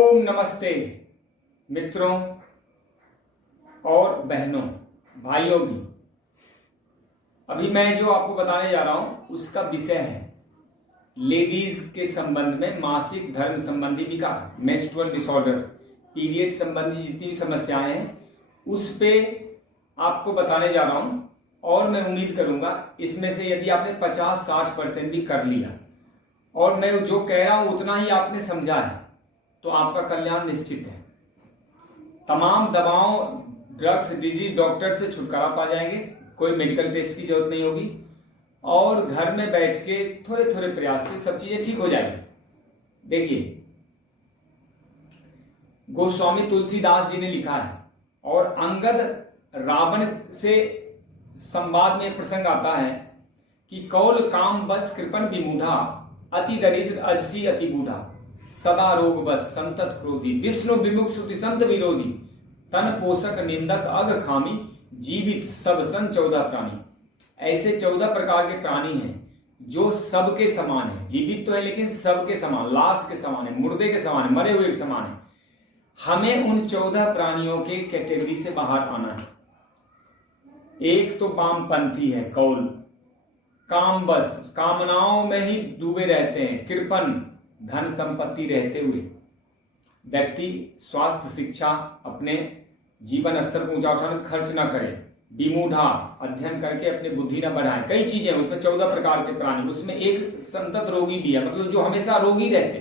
ओम नमस्ते मित्रों और बहनों, भाइयों भी। अभी मैं जो आपको बताने जा रहा हूं उसका विषय है लेडीज के संबंध में मासिक धर्म संबंधी विकार, मेंस्ट्रुअल डिसऑर्डर, पीरियड संबंधी जितनी भी समस्याएं हैं उस पे आपको बताने जा रहा हूं। और मैं उम्मीद करूंगा इसमें से यदि आपने 50-60% भी कर लिया और मैं जो कह रहा हूं उतना ही आपने समझा है तो आपका कल्याण निश्चित है। तमाम दवाओं, ड्रग्स, डिजीज, डॉक्टर से छुटकारा पा जाएंगे, कोई मेडिकल टेस्ट की जरूरत नहीं होगी और घर में बैठ के थोड़े थोड़े प्रयास से सब चीजें ठीक हो जाएंगी। देखिए, गोस्वामी तुलसीदास जी ने लिखा है और अंगद रावण से संवाद में प्रसंग आता है कि कौल काम बस कृपण विमूढ़ा, अति दरिद्र अजसी अति बूढ़ा, सदा रोग बस संतत क्रोधी, विष्णु विमुख सुति संत विरोधी, तन पोषक निंदक अग खामी, जीवित सब सन 14 प्राणी। ऐसे 14 प्रकार के प्राणी हैं जो सबके समान है। जीवित तो है लेकिन सबके समान, लाश के समान है, मुर्दे के समान है, मरे हुए के समान है। हमें उन 14 प्राणियों के कैटेगरी से बाहर आना है। एक तो वामपंथी है, कौल, काम बस, कामनाओं में ही डूबे रहते हैं, कृपण, धन संपत्ति रहते हुए व्यक्ति स्वास्थ्य, शिक्षा, अपने जीवन स्तर को ऊंचा उठाने खर्च ना करे, विमूढ़ा, अध्ययन करके अपनी बुद्धि ना बढ़ाए, कई चीजें उसमें 14 प्रकार के प्राणी। उसमें एक संतत रोगी भी है, मतलब जो हमेशा रोगी रहते।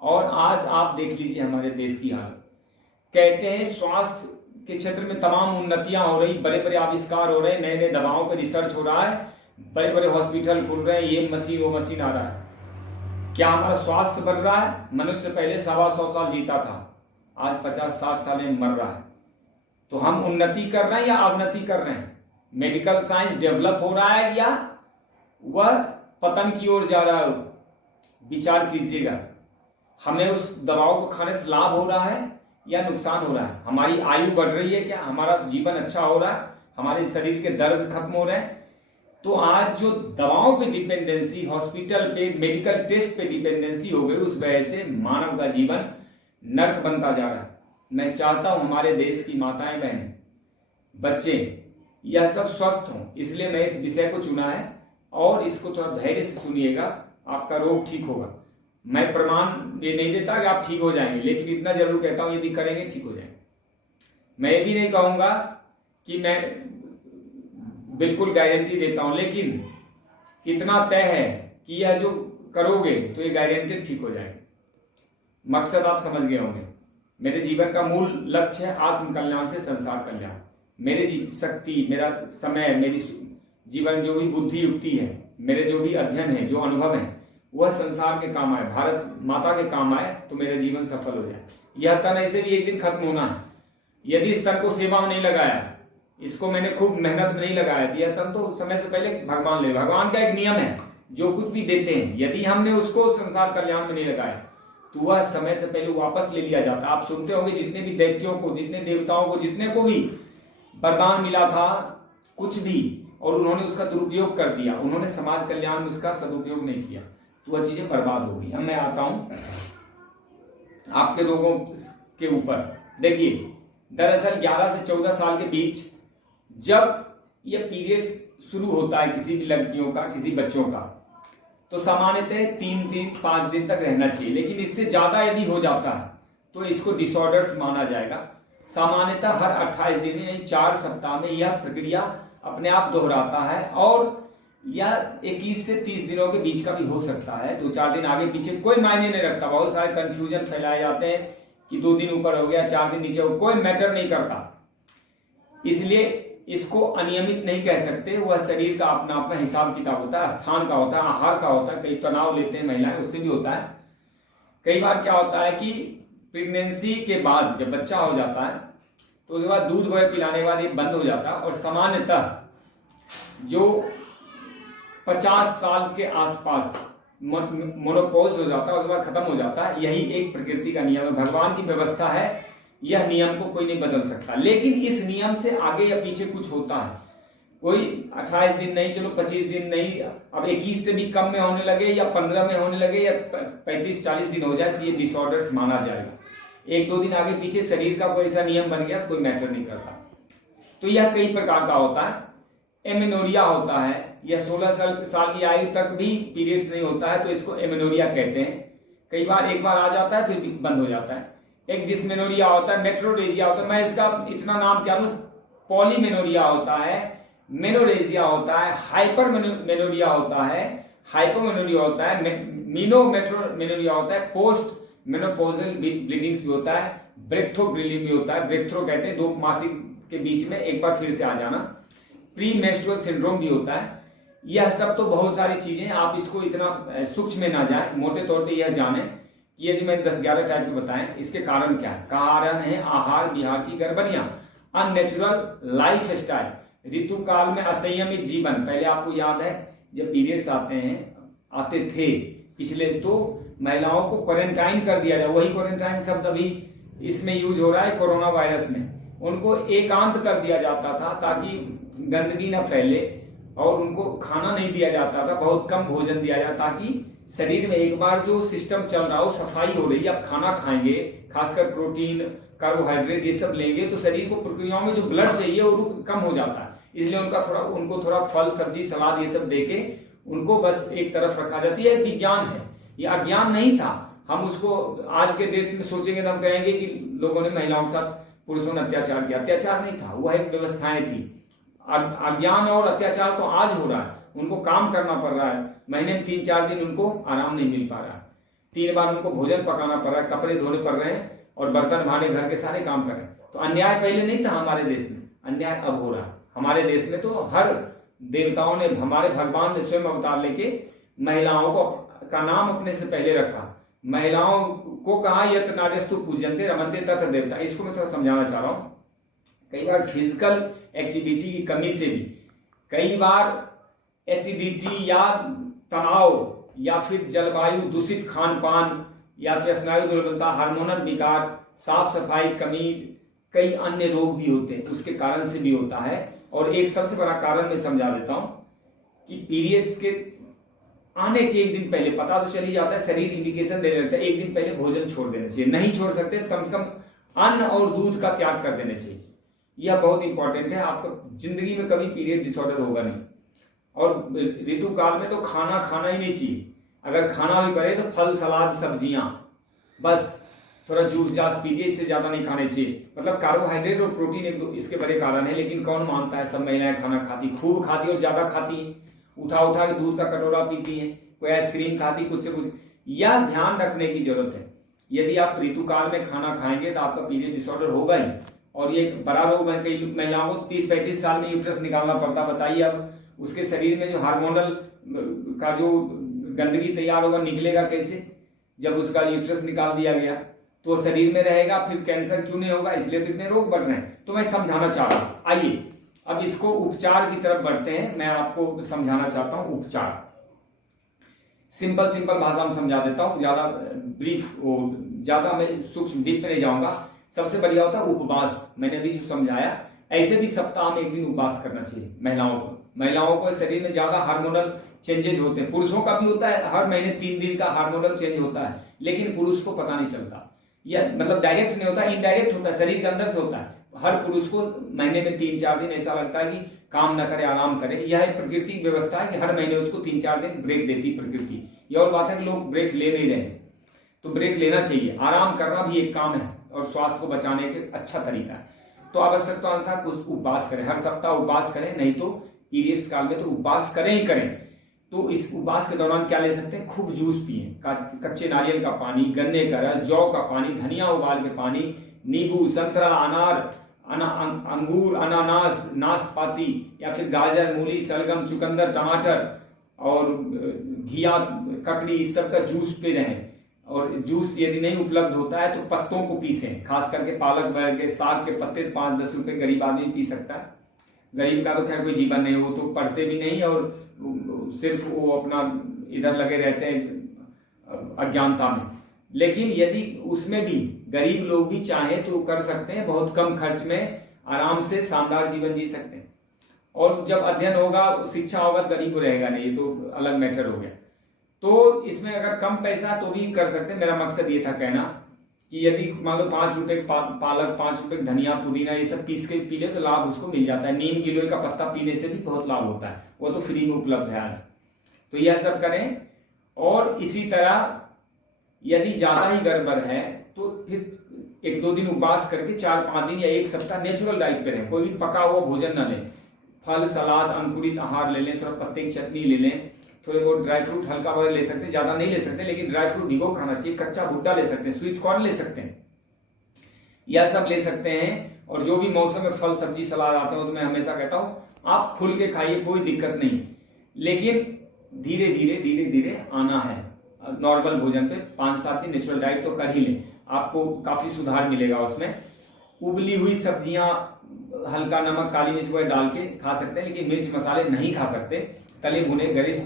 और आज आप देख लीजिए हमारे देश की हालत। कहते हैं स्वास्थ्य के क्षेत्र में तमाम उन्नतियां हो रही, बड़े बड़े आविष्कार हो रहे, नए नए दवाओं पर रिसर्च हो रहा है, बड़े बड़े हॉस्पिटल खुल रहे हैं, ये मशीन वो मशीन आ रहा है। क्या हमारा स्वास्थ्य बढ़ रहा है? मनुष्य पहले 125 साल जीता था, आज 50-60 साल में मर रहा है। तो हम उन्नति कर रहे हैं या अवनति कर रहे हैं? मेडिकल साइंस डेवलप हो रहा है या वह पतन की ओर जा रहा है? विचार कीजिएगा। हमें उस दवाओं को खाने से लाभ हो रहा है या नुकसान हो रहा है? हमारी आयु बढ़ रही है क्या? हमारा जीवन अच्छा हो रहा है? हमारे शरीर के दर्द खत्म हो रहे हैं? तो आज जो दवाओं पे डिपेंडेंसी, हॉस्पिटल पे, मेडिकल टेस्ट पे डिपेंडेंसी हो गई, उस वजह से मानव का जीवन नर्क बनता जा रहा है। मैं चाहता हूं हमारे देश की माताएं, बहनें, बच्चे यह सब स्वस्थ हों, इसलिए मैं इस विषय को चुना है और इसको थोड़ा धैर्य से सुनिएगा, आपका रोग ठीक होगा। मैं प्रमाण ये नहीं देता कि आप ठीक हो जाएंगे, लेकिन इतना जरूर कहता हूं यदि करेंगे ठीक हो जाएंगे। मैं ये भी नहीं कहूंगा कि मैं बिल्कुल गारंटी देता हूं, लेकिन इतना तय है कि यह जो करोगे तो ये गारंटी ठीक हो जाएगा। मकसद आप समझ गए होंगे। मेरे जीवन का मूल लक्ष्य है आत्म कल्याण से संसार कल्याण। मेरी शक्ति, मेरा समय, मेरी जीवन जो भी बुद्धि युक्ति है, मेरे जो भी अध्ययन है, जो अनुभव है, वह संसार के काम आए, भारत माता के काम आए तो मेरा जीवन सफल हो जाए। यह तन ऐसे भी एक दिन खत्म होना है। यदि इस तन को सेवा में नहीं लगाया, इसको मैंने खूब मेहनत में नहीं लगाया, दिया तब तो समय से पहले भगवान ले। भगवान का एक नियम है, जो कुछ भी देते हैं यदि हमने उसको संसार कल्याण में नहीं लगाया तो वह समय से पहले वापस ले लिया जाता। आप सुनते होंगे जितने भी दैत्यों को, जितने देवताओं को, जितने को भी वरदान मिला था कुछ भी, और उन्होंने उसका दुरुपयोग कर दिया, उन्होंने समाज कल्याण में उसका सदुपयोग नहीं किया, तो वह चीजें बर्बाद हो गई। अब मैं आता हूं आपके रोगों के ऊपर। देखिए, दरअसल 11 से 14 साल के बीच जब यह पीरियड शुरू होता है किसी भी लड़कियों का, किसी बच्चों का, तो सामान्यतः 3-5 दिन तक रहना चाहिए, लेकिन इससे ज्यादा यदि हो जाता है तो इसको डिसऑर्डर्स माना जाएगा। सामान्यतः हर 28 दिन यानी 4 सप्ताह में यह प्रक्रिया अपने आप दोहराता है और यह 21 से 30 दिनों के बीच का भी हो सकता है। 2-4 दिन आगे पीछे कोई मायने नहीं रखता। बहुत सारे कंफ्यूजन फैलाए जाते हैं कि 2 दिन ऊपर हो गया, 4 दिन नीचे हो, कोई मैटर नहीं करता। इसलिए इसको अनियमित नहीं कह सकते। वह शरीर का अपना अपना हिसाब किताब होता है, स्थान का होता है, आहार का होता है। कई तनाव लेते हैं महिलाएं, उससे भी होता है। कई बार क्या होता है कि प्रेगनेंसी के बाद जब बच्चा हो जाता है तो उसके बाद दूध वगैरह पिलाने के बाद ये बंद हो जाता है और सामान्यतः जो 50 साल के आसपास मोनोपॉज हो जाता है, उसके बाद खत्म हो जाता है। यही एक प्रकृति का नियम है, भगवान की व्यवस्था है। यह नियम को कोई नहीं बदल सकता, लेकिन इस नियम से आगे या पीछे कुछ होता है। कोई 28 दिन नहीं, चलो 25 दिन नहीं, अब 21 से भी कम में होने लगे या 15 में होने लगे या 35-40 दिन हो जाए तो ये डिसऑर्डर्स माना जाएगा। एक दो दिन आगे पीछे शरीर का कोई ऐसा नियम बन गया तो कोई मैटर नहीं करता। तो यह कई प्रकार का होता है। एमेनोरिया होता है, यह 16 साल की आयु तक भी पीरियड्स नहीं होता है तो इसको एमेनोरिया कहते हैं। कई बार एक बार आ जाता है फिर बंद हो जाता है। एक डिस्मेनोरिया होता है, मेट्रोरेजिया होता है, मैं इसका इतना नाम क्या लूं, पॉलीमेनोरिया होता है, मेनोरेजिया होता है, हाइपर मेनोरिया होता है, हाइपोमेनोरिया होता है, मेट्रोमेनोरिया होता है, पोस्ट मेनोपॉजल ब्लीडिंग्स भी होता है, ब्रेक्थो ब्लीडिंग भी होता है, ब्रेक्थो कहते हैं 2 मासिक के बीच में एक बार फिर से आ जाना, प्री मेंस्ट्रुअल सिंड्रोम भी होता है। यह सब तो बहुत सारी चीजें, आप इसको इतना सूक्ष्म में ना जाए, मोटे तौर पे यह जाने कि यदि मैं 10-11 टाइप के बताएं इसके कारण क्या है। कारण है आहार विहार की गड़बड़ियां, अननेचुरल लाइफ स्टाइल, ऋतु काल में असंयमित जीवन। पहले आपको याद है जब पीरियड्स आते थे पिछले, तो महिलाओं को क्वारंटाइन कर दिया जाए, वही क्वारंटाइन शब्द अभी इसमें यूज हो रहा है कोरोना वायरस में। उनको एकांत कर दिया जाता था ताकि गंदगी न फैले, और उनको खाना नहीं दिया जाता था, बहुत कम भोजन दिया जाता ताकि शरीर में एक बार जो सिस्टम चल रहा हो, सफाई हो रही है, अब खाना खाएंगे, खासकर प्रोटीन कार्बोहाइड्रेट ये सब लेंगे तो शरीर को प्रक्रियाओं में जो ब्लड चाहिए वो कम हो जाता है। इसलिए उनको थोड़ा फल सब्जी सलाद ये सब देके उनको बस एक तरफ रखा जाती है। विज्ञान है, ये अज्ञान नहीं था। हम उसको आज के डेट में सोचेंगे तो हम कहेंगे कि लोगों ने महिलाओं के साथ, पुरुषों ने अत्याचार किया। अत्याचार नहीं था, वह एक व्यवस्थाएं थी। अज्ञान और अत्याचार तो आज हो रहा है, उनको काम करना पड़ रहा है, महीने में 3-4 दिन उनको आराम नहीं मिल पा रहा है, 3 बार उनको भोजन पकाना पड़ रहा है, कपड़े धोने पड़ रहे हैं और बर्तन भांडे घर के सारे काम कर रहे हैं। तो अन्याय पहले नहीं था हमारे देश में, अन्याय अब हो रहा है हमारे देश में। तो हर देवताओं ने, हमारे भगवान ने स्वयं अवतार लेके महिलाओं को का नाम अपने से पहले रखा, महिलाओं को कहा यत नार्यस्तु पूजन्ते रमन्ते तत्र देवता। इसको मैं थोड़ा समझाना चाह रहा हूं। कई बार फिजिकल एक्टिविटी की कमी से भी, कई बार एसिडिटी या तनाव या फिर जलवायु दूषित खान पान या फिर स्नायु दुर्बलता, हार्मोनल विकार, साफ सफाई कमी, कई अन्य रोग भी होते हैं, उसके कारण से भी होता है। और एक सबसे बड़ा कारण मैं समझा देता हूं कि पीरियड्स के आने के एक दिन पहले पता तो चली जाता है, शरीर इंडिकेशन देने लगता है, एक दिन पहले भोजन छोड़ देना चाहिए। नहीं छोड़ सकते तो कम से कम अन्न और दूध का त्याग कर देना चाहिए। यह बहुत इंपॉर्टेंट है, आपको जिंदगी में कभी पीरियड डिसऑर्डर होगा नहीं। और ऋतु काल में तो खाना खाना ही नहीं चाहिए, अगर खाना भी पड़े तो फल सलाद सब्जियां, बस थोड़ा जूस जास पीजिए, इससे ज्यादा नहीं खाने चाहिए। मतलब कार्बोहाइड्रेट और प्रोटीन एक दो इसके बड़े कारण है, लेकिन कौन मानता है। सब महिलाएं खाना खाती, खूब खाती और ज्यादा खाती है, उठा उठा के दूध का कटोरा पीती है, कोई आइसक्रीम खाती, कुछ से कुछ। यह ध्यान रखने की जरूरत है, यदि आप ऋतु काल में खाना खाएंगे तो आपका पीरियड डिसऑर्डर होगा ही। और ये बड़ा रोग है, कई महिलाओं को 30-35 साल में यूट्रस निकालना पड़ता। बताइए अब उसके शरीर में जो हार्मोनल का जो गंदगी तैयार होगा, निकलेगा कैसे? जब उसका यूट्रस निकाल दिया गया तो शरीर में रहेगा, फिर कैंसर क्यों नहीं होगा? इसलिए तो इतने रोग बढ़ रहे हैं। तो मैं समझाना चाह रहा हूं, आइए अब इसको उपचार की तरफ बढ़ते हैं। मैं आपको समझाना चाहता हूं उपचार, सिंपल भाषा में समझा देता हूं, ज्यादा ब्रीफ, ज्यादा मैं सूक्ष्म डीप में नहीं जाऊंगा। सबसे बढ़िया होता है उपवास। मैंने अभी जो समझाया, ऐसे भी सप्ताह में एक दिन उपवास करना चाहिए महिलाओं को शरीर में ज्यादा हार्मोनल चेंजेज होते हैं, पुरुषों का भी होता है, हर महीने 3 दिन का हार्मोनल चेंज होता है, लेकिन पुरुष को पता नहीं चलता। यह मतलब डायरेक्ट नहीं होता, इनडायरेक्ट होता है, शरीर के अंदर से होता है। हर पुरुष को महीने में 3-4 दिन ऐसा लगता है कि काम न करे, आराम करे। यह एक प्रकृति की व्यवस्था है कि हर महीने उसको 3-4 दिन ब्रेक देती प्रकृति। यह और बात है कि लोग ब्रेक ले नहीं रहे, तो ब्रेक लेना चाहिए। आराम करना भी एक काम है और स्वास्थ्य को बचाने के अच्छा तरीका है। तो आवश्यकता अनुसार कुछ उपवास करें, हर सप्ताह उपवास करें, नहीं तो पीरियड्स काल में तो उपवास करें ही करें। तो इस उपवास के दौरान क्या ले सकते हैं? खूब जूस पिए, कच्चे नारियल का पानी, गन्ने का रस, जौ का पानी, धनिया उबाल के पानी, नींबू, संतरा, अनार, अंगूर, अनानास, नाशपाती या फिर गाजर, मूली, सलगम, चुकंदर, टमाटर और घिया, ककड़ी, इस सब का जूस पी रहे हैं। और जूस यदि नहीं उपलब्ध होता है तो पत्तों को पीसें, खास करके पालक बैग के, साग के पत्ते 5-10 रुपए गरीब आदमी पी सकता है। गरीब का तो खैर कोई जीवन नहीं, वो तो पढ़ते भी नहीं और सिर्फ वो अपना इधर लगे रहते हैं अज्ञानता में। लेकिन यदि उसमें भी गरीब लोग भी चाहे तो कर सकते हैं, बहुत कम खर्च में आराम से शानदार जीवन जी सकते हैं। और जब अध्ययन होगा, शिक्षा होगा, तो गरीब रहेगा नहीं, ये तो अलग मैटर हो गया। तो इसमें अगर कम पैसा तो भी कर सकते हैं। मेरा मकसद ये था कहना कि यदि मान लो 5 रुपए पालक, 5 रुपए धनिया, पुदीना, ये सब पीस के पी ले तो लाभ उसको मिल जाता है। नीम गिलोय का पत्ता पीने से भी बहुत लाभ होता है, वो तो फ्री में उपलब्ध है आज। तो यह सब करें। और इसी तरह यदि ज्यादा ही गड़बड़ है तो फिर 1-2 दिन उपवास करके 4-5 दिन या 1 सप्ताह नेचुरल डाइट पे रहें। कोई भी पका हुआ भोजन न लें, फल, सलाद, अंकुरित आहार ले लें, थोड़ा पत्ते की चटनी ले लें, थोड़े बहुत ड्राई फ्रूट हल्का वगैरह ले सकते हैं, ज्यादा नहीं ले सकते, लेकिन ड्राई फ्रूट भिगो खाना चाहिए। कच्चा भुट्टा ले सकते हैं, स्वीट कॉर्न ले सकते हैं, यह सब ले सकते हैं। और जो भी मौसम में फल, सब्जी, सलाद आते हो तो मैं हमेशा कहता हूं आप खुल के खाइए, कोई दिक्कत नहीं, लेकिन धीरे धीरे धीरे धीरे आना है नॉर्मल भोजन पे। 5-7 दिन नेचुरल डाइट तो कर ही लें, आपको काफी सुधार मिलेगा उसमें। उबली हुई सब्जियां, हल्का नमक, काली मिर्च वगैरह डाल के खा सकते हैं, लेकिन मिर्च मसाले नहीं खा सकते। तले भुने गरिष्ठ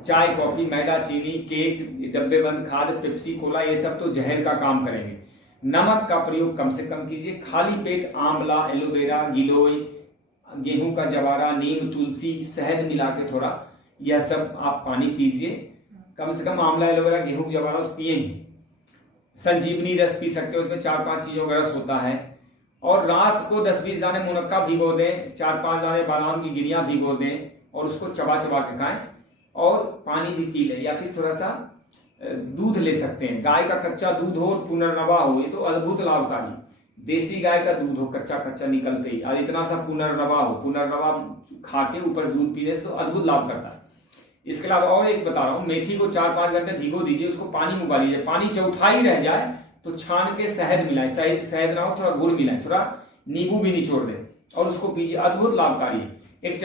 चाय, कॉफी, मैदा, चीनी, केक, डब्बेबंद खाद्य, पेप्सी, कोला, ये सब तो जहर का काम करेंगे। नमक का प्रयोग कम से कम कीजिए। खाली पेट आंवला, एलोवेरा, गिलोय, गेहूं का जवारा, नीम, तुलसी, शहद मिला के थोड़ा, यह सब आप पानी पीजिए। कम से कम आंवला, एलोवेरा, गेहूं का जवारा तो पिए ही। संजीवनी रस पी सकते हो, उसमें 4-5 चीजों का रस होता है। और रात को 10-20 दाने मुनक्का भिगो दें, 4-5 दाने बादाम की गिरियां भिगो दें और उसको चबा चबा के खाएं। और पानी भी पी लें, या फिर थोड़ा सा दूध ले सकते हैं। गाय का कच्चा दूध हो और पुनर्नवा हो, ये तो अद्भुत लाभकारी। देसी गाय का दूध हो कच्चा कच्चा निकलते ही, और इतना सा पुनर्नवा हो, पुनर्नवा खा के ऊपर दूध पीने से तो अद्भुत लाभ करता है। इसके अलावा और एक बता रहा हूं, मेथी को 4-5 घंटे भिगो दीजिए, उसको पानी में उबाल लीजिए। पानी चौथाई रह जाए तो छान के शहद मिलाएं, शहद ना हो थोड़ा गुड़ मिलाएं, थोड़ा नींबू भी निचोड़ दें और उसको पीजिए, अद्भुत लाभकारी है। 1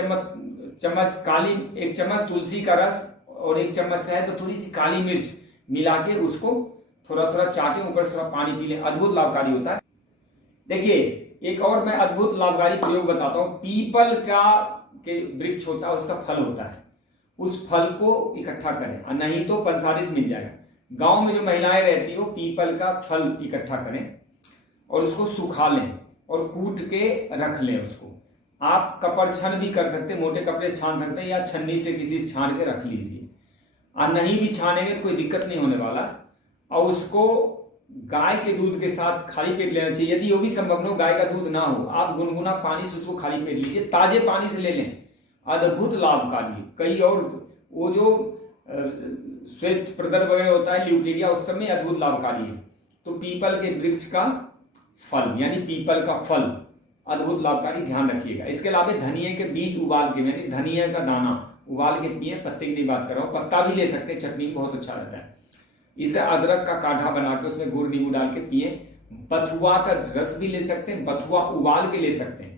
चम्मच तुलसी का रस और 1 चम्मच शहद और थोड़ी सी काली मिर्च मिला के उसको थोड़ा थोड़ा चाटें, ऊपर से थोड़ा पानी पी लें, अद्भुत लाभकारी होता है। देखिए एक और मैं अद्भुत लाभकारी प्रयोग बताता हूं। पीपल का के वृक्ष होता है, उसका फल होता है, उस फल को इकट्ठा करें, और नहीं तो पंसारिस मिल जाएगा। गांव में जो महिलाएं रहती हो, पीपल का फल इकट्ठा करें और उसको सुखा लें और कूट के रख लें। उसको आप कपड़छन भी कर सकते हैं, मोटे कपड़े से छान सकते हैं, या छन्नी से किसी से छान के रख लीजिए। और नहीं भी छानेंगे तो कोई दिक्कत नहीं होने वाला। और उसको गाय के दूध के साथ खाली पेट लेना चाहिए। यदि वो भी संभव न हो, गाय का दूध ना हो, आप गुनगुना पानी से उसको खाली पेट लीजिए, ताजे पानी से ले लें, अद्भुत लाभकारी। कई और वो जो श्वेत प्रदर वगैरह होता है, ल्यूकेरिया, उस समय अद्भुत लाभकारी है। तो पीपल के वृक्ष का फल यानी पीपल का फल अद्भुत लाभकारी, ध्यान रखिएगा। इसके अलावा धनिया के बीज उबाल के, यानी धनिया का दाना उबाल के पिए, पत्ते की नहीं बात कर रहा हूं, पत्ता भी ले सकते हैं, चटनी बहुत अच्छा रहता है। इससे अदरक का काढ़ा बना के उसमें गुड़ नींबू डाल के पिए। बथुआ का रस भी ले सकते हैं, बथुआ उबाल के ले सकते हैं।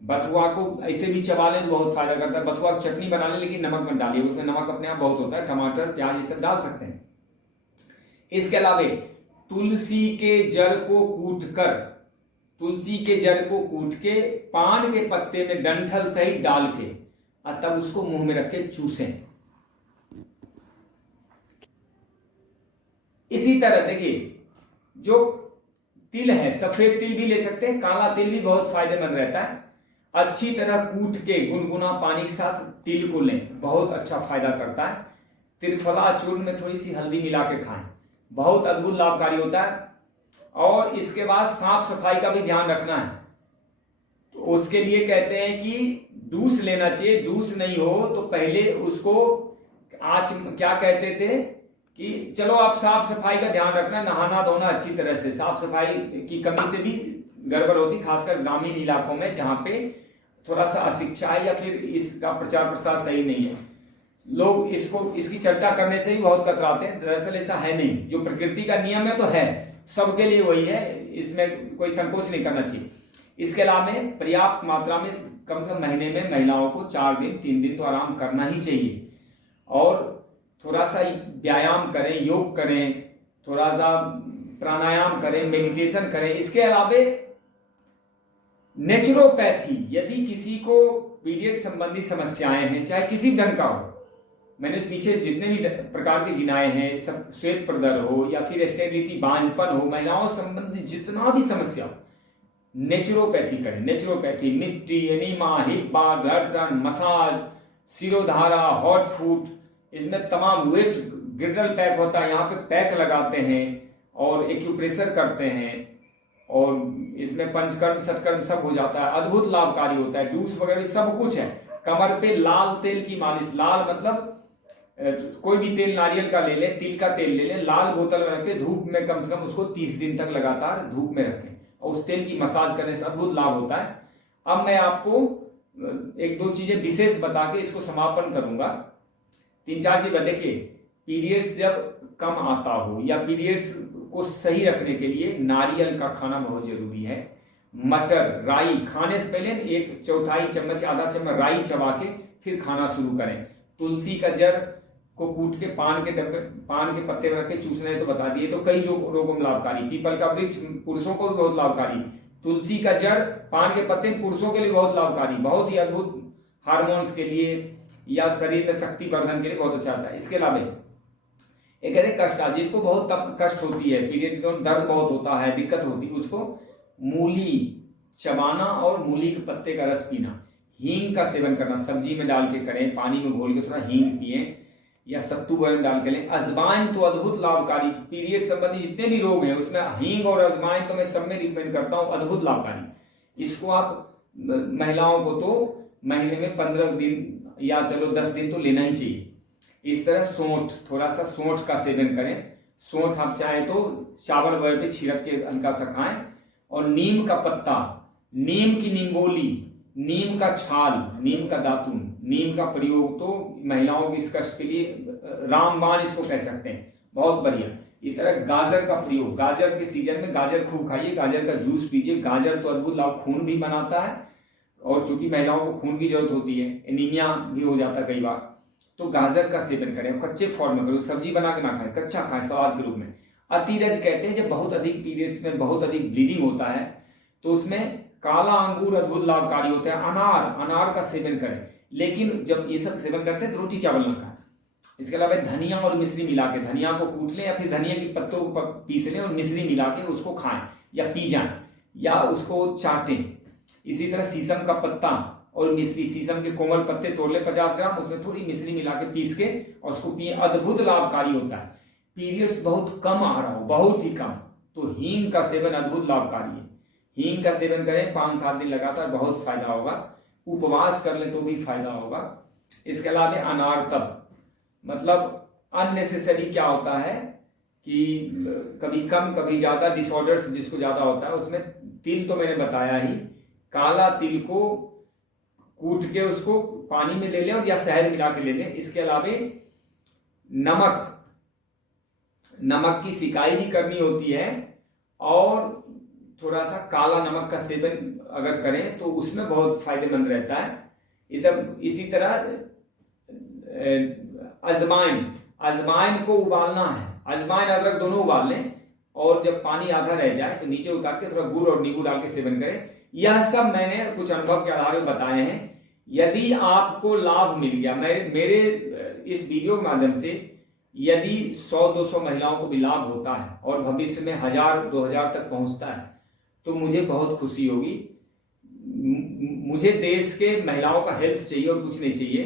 बथुआ को ऐसे भी चबा लें तो बहुत फायदा करता है। बथुआ की चटनी बना लें, लेकिन नमक मत डालिए, उसमें नमक अपने आप बहुत होता है। टमाटर, प्याज, ये सब डाल सकते हैं। इसके अलावा तुलसी के जड़ को कूट के पान के पत्ते में डंठल सहित डाल के और तब उसको मुंह में रख के चूसें। इसी तरह देखिए, जो तिल है, सफेद तिल भी ले सकते हैं, काला तिल भी बहुत फायदेमंद रहता है। अच्छी तरह कूट के गुनगुना पानी के साथ तिल को लें, बहुत अच्छा फायदा करता है। त्रिफला चूर्ण में थोड़ी सी हल्दी मिला के खाएं, बहुत अद्भुत लाभकारी होता है। और इसके बाद साफ सफाई का भी ध्यान रखना है, तो उसके लिए कहते हैं कि डूस लेना चाहिए। डूस नहीं हो तो पहले उसको क्या कहते थे कि चलो आप साफ सफाई का ध्यान रखना, नहाना धोना अच्छी तरह से। साफ सफाई की कमी से भी गड़बड़ होती, खासकर ग्रामीण इलाकों में जहां पे थोड़ा सा अशिक्षा है या फिर इसका प्रचार प्रसार सही नहीं है। लोग इसकी चर्चा करने से ही बहुत कतराते हैं। दरअसल ऐसा है नहीं, जो प्रकृति का नियम है तो है, सबके लिए वही है, इसमें कोई संकोच नहीं करना चाहिए। इसके अलावा पर्याप्त मात्रा में कम से कम महीने में महिलाओं को 4 दिन 3 दिन तो आराम करना ही चाहिए। और थोड़ा सा व्यायाम करें, योग करें, थोड़ा सा प्राणायाम करें, मेडिटेशन करें। इसके अलावा नेचुरोपैथी, यदि किसी को पीरियड संबंधी समस्याएं हैं, चाहे किसी ढंग का हो, मैंने पीछे जितने भी प्रकार के गिनाए हैं, सब श्वेत प्रदर हो या फिर स्टेरिलिटी, बांझपन हो, महिलाओं संबंधी जितना भी समस्या हो, नेचुरोपैथी करें। नेचुरोपैथी मिट्टी, एनीमा, हिप्पा, घर्षण, मसाज, सिरोधारा, हॉट फूड, इसमें तमाम वेट ग्रिडल पैक होता है, यहाँ पे पैक लगाते हैं। और एक्यूप्रेशर करते हैं, और इसमें पंचकर्म सटकर्म सब हो जाता है, अद्भुत लाभकारी होता है। डूस वगैरह सब कुछ है। कमर पे लाल तेल की मालिश, लाल मतलब कोई भी तेल नारियल का ले लें, तिल का तेल ले लें, लाल बोतल में रखें, धूप में कम से कम उसको 30 दिन तक लगातार धूप में रखें और उस तेल की मसाज करने से अद्भुत लाभ होता है। अब मैं आपको एक दो चीजें विशेष बता के इसको समापन करूंगा। 3-4 चीजें देखिए, पीरियड्स जब कम आता हो या पीरियड्स को सही रखने के लिए नारियल का खाना बहुत जरूरी है। मटर, राई खाने से पहले 1/4 चम्मच आधा चम्मच राई चबा के फिर खाना शुरू करें। तुलसी का जड़ को कूट के पान के पत्ते में रखे चूसने तो बता दिए, तो कई रोगों में लाभकारी। पीपल का वृक्ष पुरुषों को भी बहुत लाभकारी। तुलसी का जड़, पान के पत्ते पुरुषों के लिए बहुत लाभकारी, बहुत ही अद्भुत हार्मोन्स के लिए या शरीर में शक्ति वर्धन के लिए बहुत अच्छा आता है। इसके अलावा एक कष्ट, जिनको बहुत कष्ट होती है, पीरियड के दर्द बहुत होता है, दिक्कत होती है, उसको मूली चबाना और मूली के पत्ते का रस पीना, हींग का सेवन करना, सब्जी में डाल के करें, पानी में घोल के थोड़ा हींग पिए या सत्तू में डाल के लें। अजवाइन तो अद्भुत लाभकारी, पीरियड संबंधी जितने भी रोग हैं उसमें हींग और अजवाइन तो मैं सब में रिकमेंड करता हूं, अद्भुत लाभकारी। इसको आप महिलाओं को तो महीने में 15 दिन या चलो 10 दिन तो लेना ही चाहिए। इस तरह सौंठ, थोड़ा सा सौंठ का सेवन करें। सौंठ आप चाहें तो चावल वगैरह पे छिड़क के हल्का सा खाएं। और नीम का पत्ता, नीम की निंगोली, नीम का छाल, नीम का दातुन, नीम का प्रयोग तो महिलाओं की इस कष्ट के लिए रामबाण इसको कह सकते हैं, बहुत बढ़िया। इस तरह गाजर का प्रयोग, गाजर के सीजन में गाजर खूब खाइए, गाजर का जूस पीजिए। गाजर तो अद्भुत लाभ, खून भी बनाता है और चूंकि महिलाओं को खून की जरूरत होती है, एनीमिया भी हो जाता है कई बार, तो गाजर का सेवन करें। कच्चे फॉर्म में करें, सब्जी बना के ना खाएं, कच्चा खाएं सलाद के रूप में। अतिरज कहते हैं जब बहुत अधिक पीरियड्स में बहुत अधिक ब्लीडिंग होता है तो उसमें काला अंगूर अद्भुत लाभकारी होता है। अनार का सेवन करें, लेकिन जब ये सब सेवन करते हैं तो रोटी चावल ना खाएं। इसके अलावा धनिया और मिश्री मिला के, धनिया को कूट लें या फिर धनिया के पत्तों को पीस लें और मिश्री मिला के उसको खाएं या पी जाएं या उसको चाटें। इसी तरह सीसम का पत्ता और मिश्री, सीसम के कोमल पत्ते तोड़ ले 50 ग्राम, उसमें थोड़ी मिश्री मिला के पीस के और उसको पिए, अद्भुत लाभकारी होता है। पीरियड्स बहुत कम आ रहा हो, बहुत ही कम, तो हींग का सेवन अद्भुत लाभकारी है। हींग का सेवन करें 5-7 दिन लगातार, बहुत फायदा होगा। उपवास कर ले तो भी फायदा होगा। इसके अलावा अनार तब, मतलब अननेसेसरी क्या होता है कि कभी कम कभी ज्यादा डिसऑर्डर्स जिसको ज्यादा होता है, उसमें तिल तो मैंने बताया ही, काला तिल को कूट के उसको पानी में ले लें और या शहद मिला के ले लें। इसके अलावा नमक की सिकाई भी करनी होती है और थोड़ा सा काला नमक का सेवन अगर करें तो उसमें बहुत फायदेमंद रहता है। इसी तरह अजवाइन को उबालना है, अजवाइन अदरक दोनों उबाल लें और जब पानी आधा रह जाए तो नीचे उतार के थोड़ा गुड़ और नींबू डाल के सेवन करें। यह सब मैंने कुछ अनुभव के आधार पर बताए हैं। यदि आपको लाभ मिल गया मेरे इस वीडियो के माध्यम से, यदि 100-200 महिलाओं को भी लाभ होता है और भविष्य में 1000-2000 तक पहुंचता है तो मुझे बहुत खुशी होगी। मुझे देश के महिलाओं का हेल्थ चाहिए और कुछ नहीं चाहिए,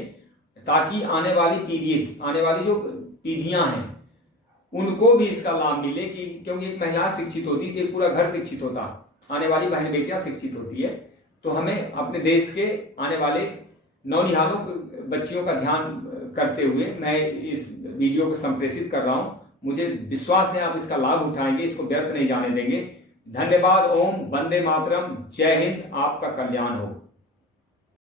ताकि आने वाली जो पीढ़ियां हैं उनको भी इसका लाभ मिले। कि क्योंकि एक महिला शिक्षित होती है तो पूरा घर शिक्षित होता, आने वाली बहन बेटियां शिक्षित होती है। तो हमें अपने देश के आने वाले नौनिहालों बच्चियों का ध्यान करते हुए मैं इस वीडियो को संप्रेषित कर रहा हूं। मुझे विश्वास है आप इसका लाभ उठाएंगे, इसको व्यर्थ नहीं जाने देंगे। धन्यवाद। ओम वंदे मातरम। जय हिंद। आपका कल्याण हो।